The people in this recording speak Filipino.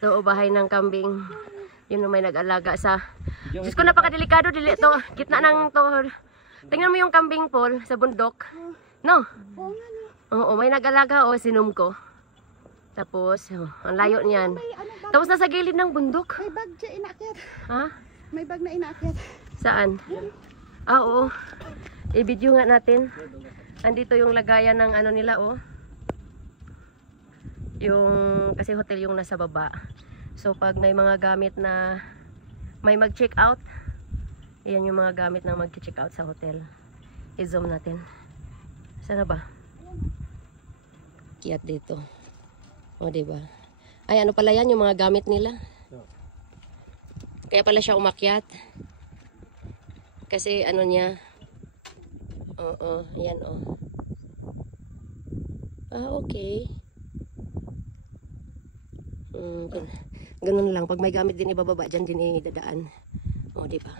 So, bahay ng kambing. Yun may nag-alaga sa... Diyos ko, napakadelikado. Dili to. Gitna ng to. Tingnan mo yung kambing, Paul, sa bundok. No? Oo, may nag-alaga. O, sinum ko. Tapos, ang layo niyan. Tapos nasa gilid ng bundok. May bag siya inaakyat. Ha? May bag na inaakyat. Saan? Ah, oo. I-video nga natin. Andito yung lagayan ng ano nila, oh. Yung, kasi hotel yung nasa baba. So, pag may mga gamit na may mag-check out, yan yung mga gamit na mag-check out sa hotel. I-zoom natin. Sana ba? Kiat dito. O, diba? Ay, ano pala yan? Yung mga gamit nila. Kaya pala siya umakyat. Kasi ano niya. Oo, yan oh. Ah, okay. Ganun lang. Pag may gamit din ibababa, dyan din idadaan. O, diba?